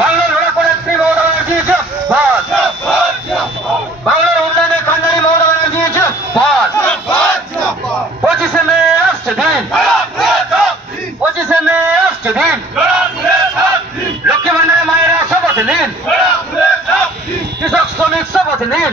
বাংলার রক্ষণাত্রী মমতা ব্যানার্জি জিন্দাবাদ। বাংলার উন্নয়নের কান্ডারি মমতা ব্যানার্জি জিন্দাবাদ। 25শে মে রাষ্ট্র দিন, 25শে মে রাষ্ট্র দিন। লক্ষ্মী ভান্ডারের মায়েরা শপথ নিন, কৃষক শ্রমিক শপথ নিন।